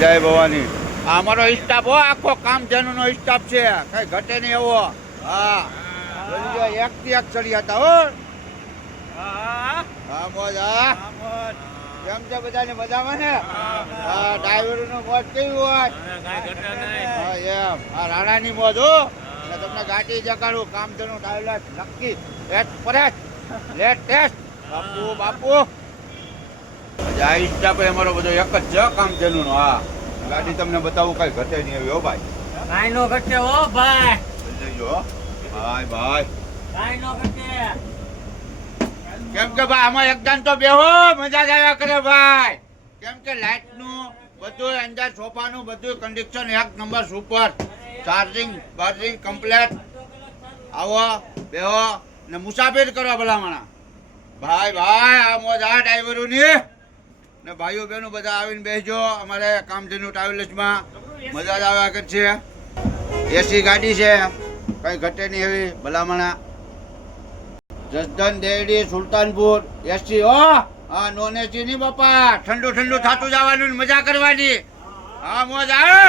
જય ભવાની. આ અમારો સ્ટાફ હો, આખો કામધેનુ નો સ્ટાફ છે, કઈ ઘટે નહીં એવો. હા એક થી એક ચડી હતા હો. હા મોજ. હા કેમ છે બધાને મજામાં ને? હા ડ્રાઈવર નું મોજ કેવી હોય? હા એમ. આ રાણાની મોજ હો. તમને ગાડી જગાડું કામધેનુ ડાયલોગ નક્કી એક્સપ્રેસ લેટેસ્ટ. બાપુ બાપુ આ સ્ટાફ અમારો બધો એક જ છે કામધેનુ નો. હા ગાડી તમને બતાવું, કઈ ઘટે નહીં એવી હો ભાઈ. કાઈ નો ઘટે હો ભાઈ. લેજો ભાઈ ભાઈ. કાઈ નો ઘટે. કેમ કે ભાઈ આમાં એકદમ તો બેહો મજા જ આવ્યા કરે ભાઈ. કેમ કે લાઈટ નું બધું અંદર સોફા નું બધું કન્ડિશન એક નંબર સુપર. ચાર્જિંગ બાર્જિંગ કમ્પ્લેટ. આવો બેહો ને મુસાફિર કરો ભલામણા ભાઈ ભાઈ. આ મોજ આ ડ્રાઈવરો ની ને ભાઈઓ બહેનો બધા આવીને બેસજો અમારે કામધેનુ ટ્રાવેલ્સમાં. મજા જ આવ્યા કરશે. એસી ગાડી છે, કઈ ઘટે નહીં એવી ભલામણા. જસદન દેરડી સુલતાનપુર એસી હો. હા નોન એસી નહીં બાપા. ઠંડુ ઠંડુ થતું જવાનું, મજા કરવાની. હા મોજ આવે.